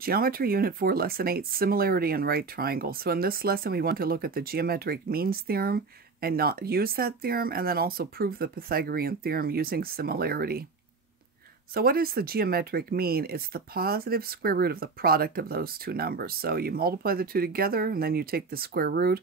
Geometry Unit 4, Lesson 8, Similarity in Right Triangle. So in this lesson we want to look at the Geometric Means Theorem and not use that theorem, and then also prove the Pythagorean Theorem using similarity. So what is the geometric mean? It's the positive square root of the product of those two numbers. So you multiply the two together and then you take the square root.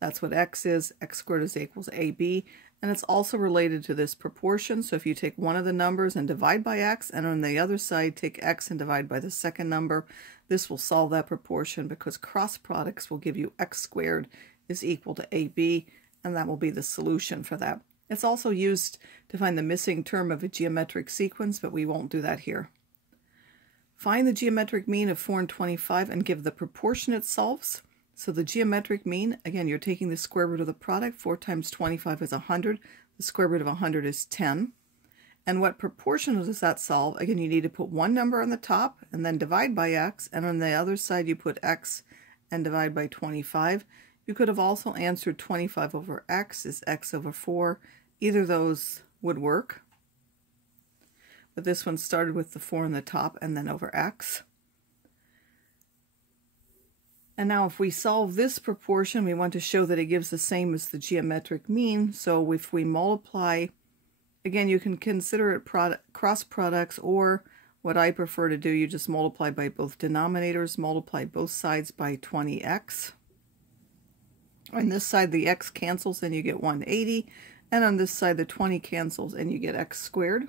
That's what x is. X squared is equals AB. And it's also related to this proportion. So if you take one of the numbers and divide by x, and on the other side take x and divide by the second number, this will solve that proportion because cross products will give you x squared is equal to AB, and that will be the solution for that. It's also used to find the missing term of a geometric sequence, but we won't do that here. Find the geometric mean of 4 and 25 and give the proportion it solves. So the geometric mean, again, you're taking the square root of the product. 4 times 25 is 100. The square root of 100 is 10. And what proportion does that solve? Again, you need to put one number on the top and then divide by x, and on the other side you put x and divide by 25. You could have also answered 25 over x is x over 4. Either of those would work. But this one started with the 4 on the top and then over x. And now if we solve this proportion, we want to show that it gives the same as the geometric mean. So if we multiply, again, you can consider it cross products, or what I prefer to do, you just multiply by both denominators, multiply both sides by 20x. On this side, the x cancels and you get 180. And on this side, the 20 cancels and you get x squared.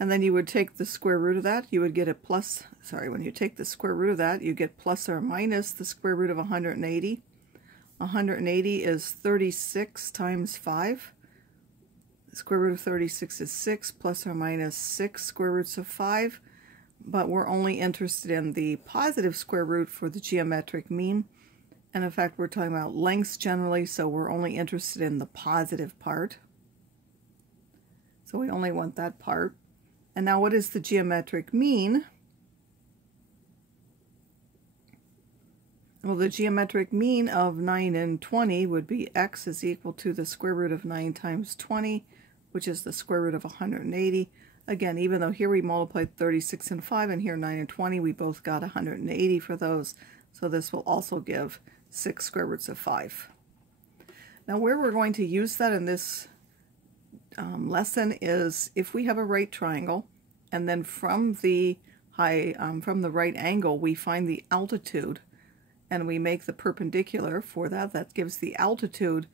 And then you would take the square root of that, you would get a plus, when you take the square root of that, you get plus or minus the square root of 180. 180 is 36 times 5. The square root of 36 is 6, plus or minus 6 square roots of 5. But we're only interested in the positive square root for the geometric mean. And in fact, we're talking about lengths generally, so we're only interested in the positive part. So we only want that part. And now what is the geometric mean? Well, the geometric mean of 9 and 20 would be x is equal to the square root of 9 times 20, which is the square root of 180. Again, even though here we multiplied 36 and 5, and here 9 and 20, we both got 180 for those. So this will also give 6 square roots of 5. Now where we're going to use that in this lesson is if we have a right triangle, and then from the right angle we find the altitude, and we make the perpendicular for that. That gives the altitude.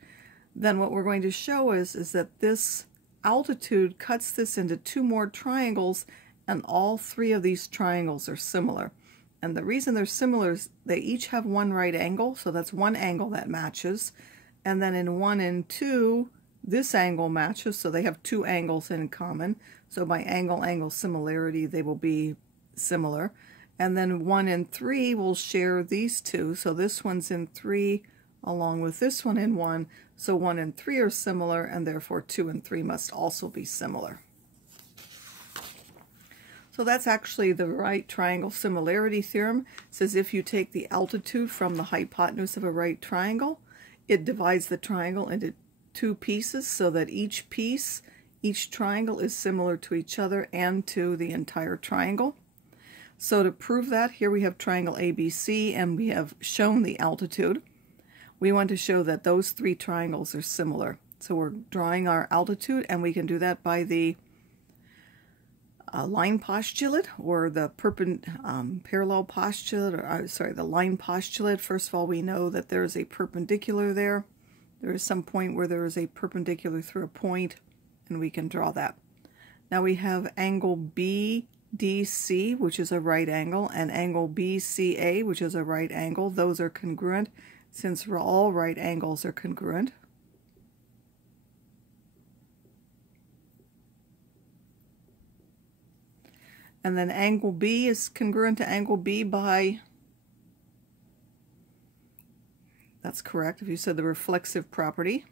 Then what we're going to show is that this altitude cuts this into two more triangles, and all three of these triangles are similar. And the reason they're similar is they each have one right angle, so that's one angle that matches. And then in 1 and 2, this angle matches, so they have two angles in common. So by angle-angle similarity, they will be similar. And then 1 and 3 will share these two, so this one's in 3 along with this one in 1. So 1 and 3 are similar, and therefore 2 and 3 must also be similar. So that's actually the Right Triangle Similarity Theorem. It says if you take the altitude from the hypotenuse of a right triangle, it divides the triangle into two pieces so that each triangle is similar to each other and to the entire triangle. So to prove that, here we have triangle ABC and we have shown the altitude. We want to show that those three triangles are similar. So we're drawing our altitude, and we can do that by the line postulate, or the parallel postulate, or the line postulate. First of all, we know that there is a perpendicular there. There is some point where there is a perpendicular through a point, and we can draw that. Now we have angle BDC, which is a right angle, and angle BCA, which is a right angle. Those are congruent, since all right angles are congruent. And then angle B is congruent to angle B by, that's correct if you said the reflexive property.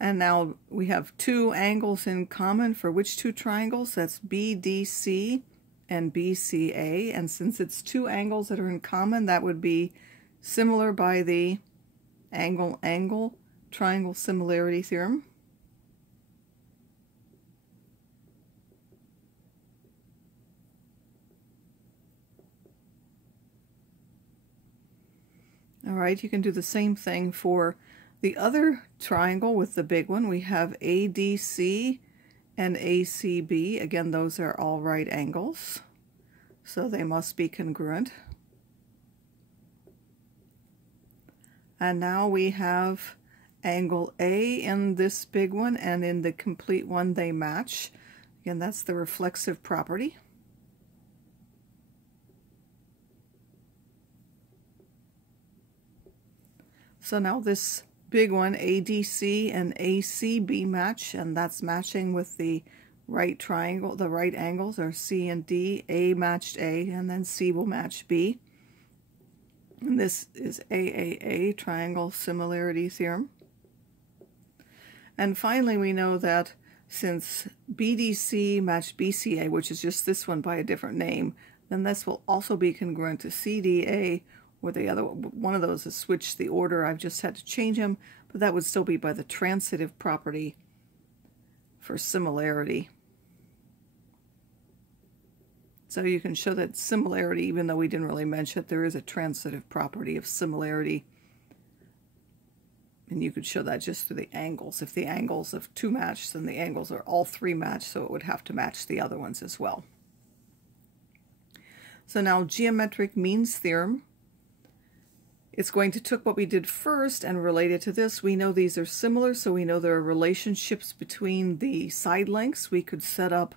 And now we have two angles in common for which two triangles? That's BDC and BCA. And since it's two angles that are in common, that would be similar by the angle-angle triangle similarity theorem. All right, you can do the same thing for the other triangle with the big one. We have ADC and ACB. Again, those are all right angles, so they must be congruent. And now we have angle A in this big one, and in the complete one they match. Again, that's the reflexive property. So now this big one, ADC and ACB match, and that's matching with the right triangle. The right angles are C and D. A matched A, and then C will match B. And this is AAA, Triangle Similarity Theorem. And finally, we know that since BDC matched BCA, which is just this one by a different name, then this will also be congruent to CDA, or the other one of those has switched the order. I've just had to change them, but that would still be by the transitive property for similarity. So you can show that similarity, even though we didn't really mention it, there is a transitive property of similarity. And you could show that just through the angles. If the angles of two match, then the angles are all three matched, so it would have to match the other ones as well. So now Geometric Means Theorem. It's going to take what we did first and relate it to this. We know these are similar, so we know there are relationships between the side lengths. We could set up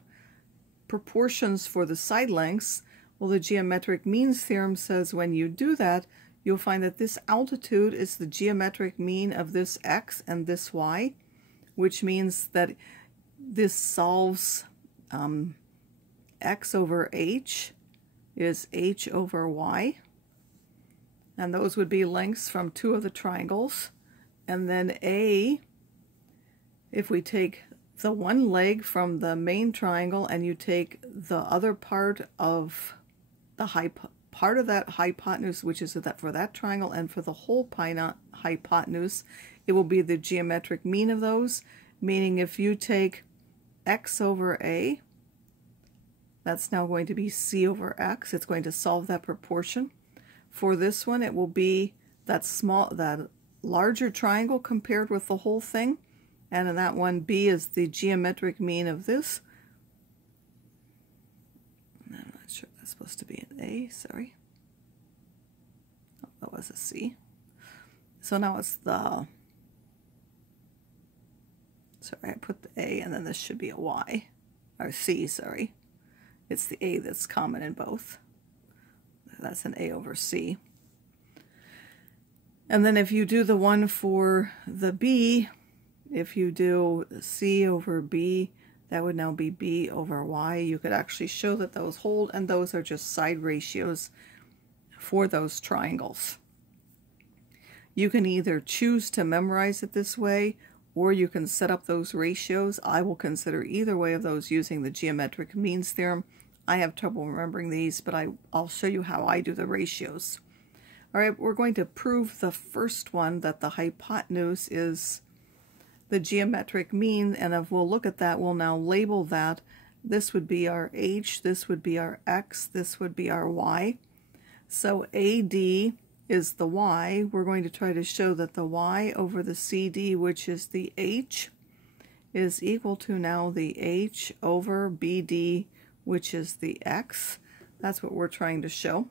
proportions for the side lengths. Well, the Geometric Means Theorem says when you do that, you'll find that this altitude is the geometric mean of this x and this y, which means that this solves x over h is h over y. And those would be lengths from two of the triangles. And then A, if we take the one leg from the main triangle and you take the other part of the part of that hypotenuse, which is for that triangle, and for the whole hypotenuse, it will be the geometric mean of those. Meaning if you take x over A, that's now going to be c over x. It's going to solve that proportion. For this one, it will be that larger triangle compared with the whole thing. And in that one, B is the geometric mean of this. I'm not sure that's supposed to be an A, sorry. Oh, that was a C. So now it's the, sorry, I put the A and then this should be a Y, or C, sorry. It's the A that's common in both. That's an A over C. And then if you do the one for the B, if you do C over B, that would now be B over Y. You could actually show that those hold, and those are just side ratios for those triangles. You can either choose to memorize it this way, or you can set up those ratios. I will consider either way of those using the Geometric Means Theorem. I have trouble remembering these, but I'll show you how I do the ratios. All right, we're going to prove the first one, that the hypotenuse is the geometric mean, and if we'll look at that, we'll now label that. This would be our h, this would be our x, this would be our y. So AD is the y. We're going to try to show that the y over the CD, which is the h, is equal to now the h over BD, which is the x. That's what we're trying to show.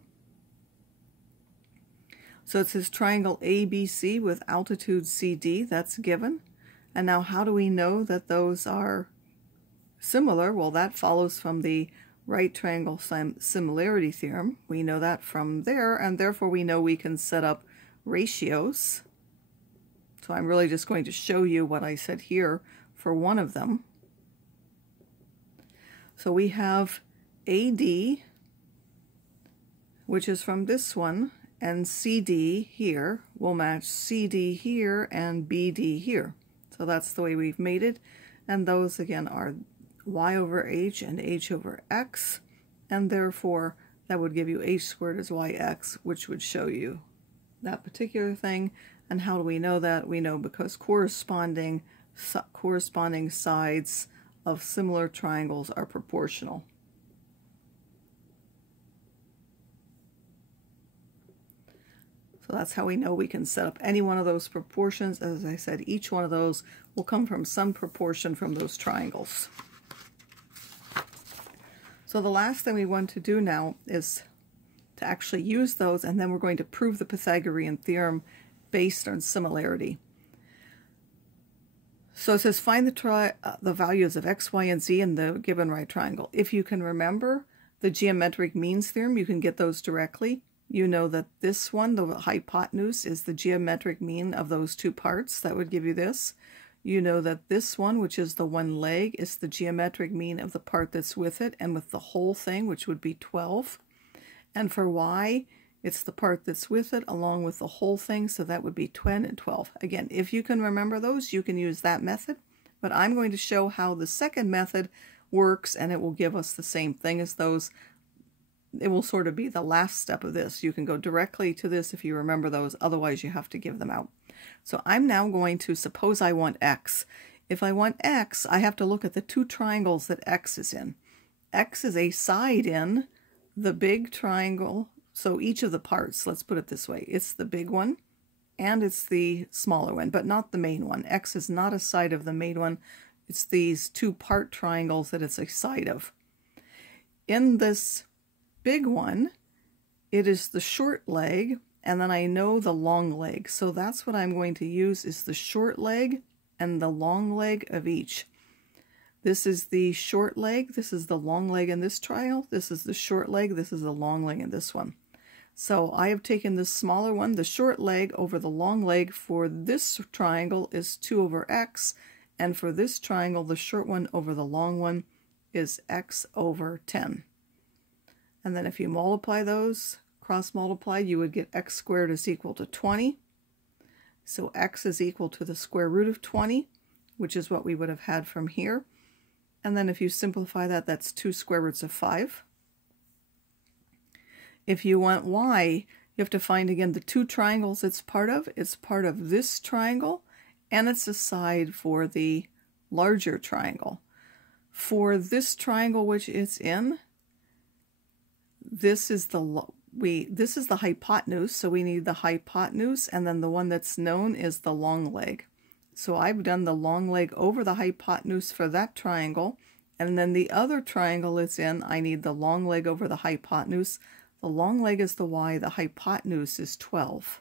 So it's this triangle ABC with altitude CD, that's given. And now how do we know that those are similar? Well, that follows from the Right Triangle Similarity Theorem. We know that from there, and therefore we know we can set up ratios. So I'm really just going to show you what I said here for one of them. So we have AD, which is from this one, and CD here will match CD here and BD here. So that's the way we've made it. And those again are y over h and h over x, and therefore that would give you h squared is yx, which would show you that particular thing. And how do we know that? We know because corresponding sides of similar triangles are proportional. So that's how we know we can set up any one of those proportions. As I said, each one of those will come from some proportion from those triangles. So the last thing we want to do now is to actually use those, and then we're going to prove the Pythagorean theorem based on similarity. So it says find the values of x, y, and z in the given right triangle. If you can remember the geometric means theorem, you can get those directly. You know that this one, the hypotenuse, is the geometric mean of those two parts. That would give you this. You know that this one, which is the one leg, is the geometric mean of the part that's with it and with the whole thing, which would be 12. And for y, it's the part that's with it along with the whole thing, so that would be 10 and 12. Again, if you can remember those, you can use that method. But I'm going to show how the second method works, and it will give us the same thing as those. It will sort of be the last step of this. You can go directly to this if you remember those, otherwise you have to give them out. So I'm now going to suppose I want x. If I want x, I have to look at the two triangles that x is in. X is a side in the big triangle, so each of the parts, let's put it this way, it's the big one and it's the smaller one, but not the main one. X is not a side of the main one. It's these two part triangles that it's a side of. In this big one, it is the short leg, and then I know the long leg. So that's what I'm going to use, is the short leg and the long leg of each. This is the short leg, this is the long leg in this triangle, this is the short leg, this is the long leg in this one. So I have taken this smaller one, the short leg over the long leg for this triangle is 2 over x, and for this triangle, the short one over the long one is x over 10. And then if you multiply those, cross multiply, you would get x squared is equal to 20. So x is equal to the square root of 20, which is what we would have had from here. And then if you simplify that, that's 2 square roots of 5. If you want y, you have to find again the two triangles it's part of. It's part of this triangle, and it's a side for the larger triangle. For this triangle which it's in, this is the hypotenuse, so we need the hypotenuse, and then the one that's known is the long leg. So I've done the long leg over the hypotenuse for that triangle, and then the other triangle it's in, I need the long leg over the hypotenuse. The long leg is the y, the hypotenuse is 12,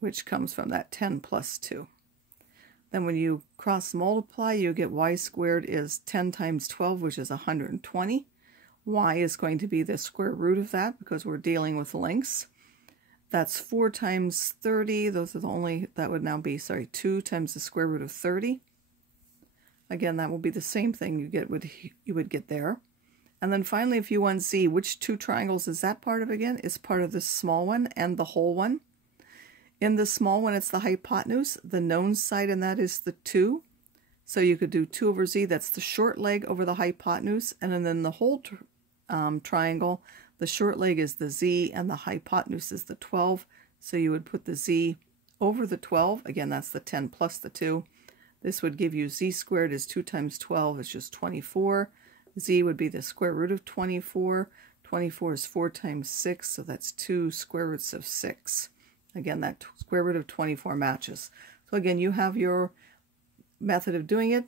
which comes from that 10 plus 2. Then when you cross multiply, you get y squared is 10 times 12, which is 120. Y is going to be the square root of that because we're dealing with lengths. That's 4 times 30. Those are the only, that would now be, 2 times the square root of 30. Again, that will be the same thing you would get there. And then finally, if you want z, which two triangles is that part of again? It's part of this small one and the whole one. In the small one, it's the hypotenuse. The known side in that is the 2. So you could do 2 over z, that's the short leg over the hypotenuse. And then the whole triangle, the short leg is the z and the hypotenuse is the 12. So you would put the z over the 12. Again, that's the 10 plus the 2. This would give you z squared is 2 times 12 is just 24. Z would be the square root of 24. 24 is 4 times 6, so that's 2 square roots of 6. Again, that square root of 24 matches. So again, you have your method of doing it.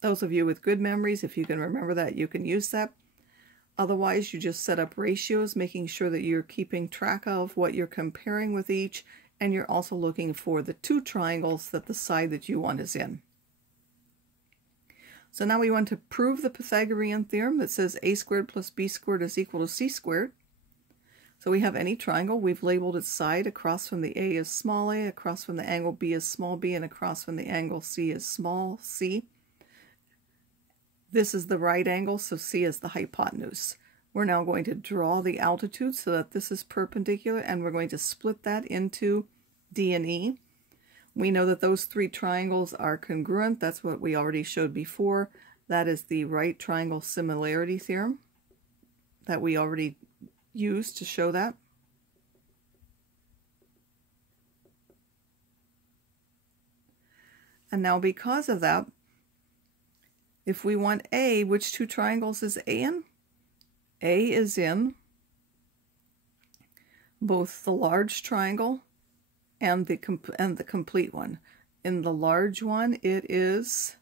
Those of you with good memories, if you can remember that, you can use that. Otherwise, you just set up ratios, making sure that you're keeping track of what you're comparing with each, and you're also looking for the two triangles that the side that you want is in. So now we want to prove the Pythagorean theorem that says a squared plus b squared is equal to c squared. So we have any triangle. We've labeled its side. Across from the a is small a, across from the angle b is small b, and across from the angle c is small c. This is the right angle, so c is the hypotenuse. We're now going to draw the altitude so that this is perpendicular, and we're going to split that into d and e. We know that those three triangles are congruent. That's what we already showed before. That is the Right Triangle Similarity Theorem that we already used to show that. And now because of that, if we want A, which two triangles is A in? A is in both the large triangle and the complete one. In the large one, it is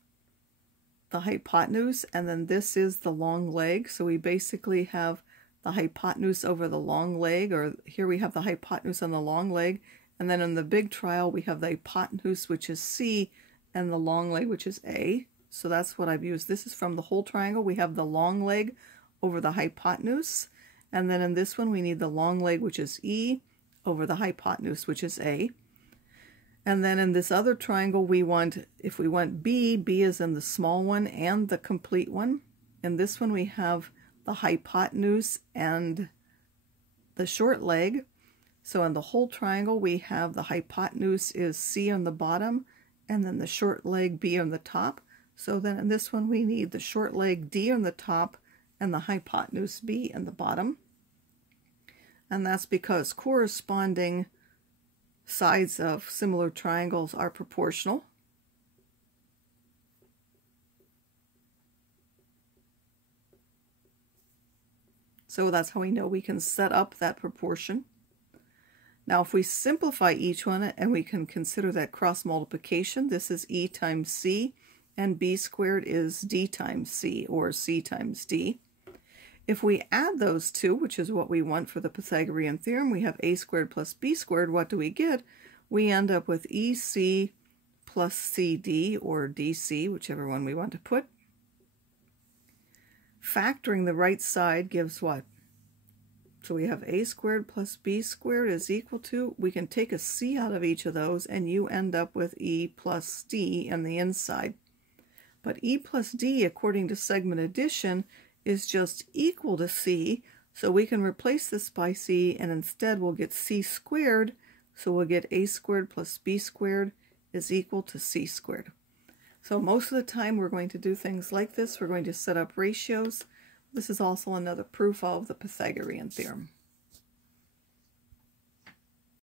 the hypotenuse, and then this is the long leg. So we basically have the hypotenuse over the long leg, or here we have the hypotenuse on the long leg, and then in the big trial we have the hypotenuse, which is C, and the long leg, which is A. So that's what I've used. This is from the whole triangle. We have the long leg over the hypotenuse, and then in this one we need the long leg, which is E, over the hypotenuse, which is A. And then in this other triangle, we want, if we want B, B is in the small one and the complete one. In this one, we have the hypotenuse and the short leg. So in the whole triangle, we have the hypotenuse is C on the bottom, and then the short leg B on the top. So then in this one, we need the short leg D on the top and the hypotenuse B on the bottom. And that's because corresponding sides of similar triangles are proportional. So that's how we know we can set up that proportion. Now if we simplify each one and we can consider that cross multiplication, this is E times C and B squared is D times C, or C times D. If we add those two, which is what we want for the Pythagorean theorem, we have A squared plus B squared. What do we get? We end up with EC plus CD, or DC, whichever one we want to put. Factoring the right side gives what? So we have A squared plus B squared is equal to, we can take a C out of each of those, and you end up with E plus D on the inside. But E plus D, according to segment addition, is just equal to C, so we can replace this by C, and instead we'll get C squared, so we'll get A squared plus B squared is equal to C squared. So most of the time we're going to do things like this. We're going to set up ratios. This is also another proof of the Pythagorean theorem.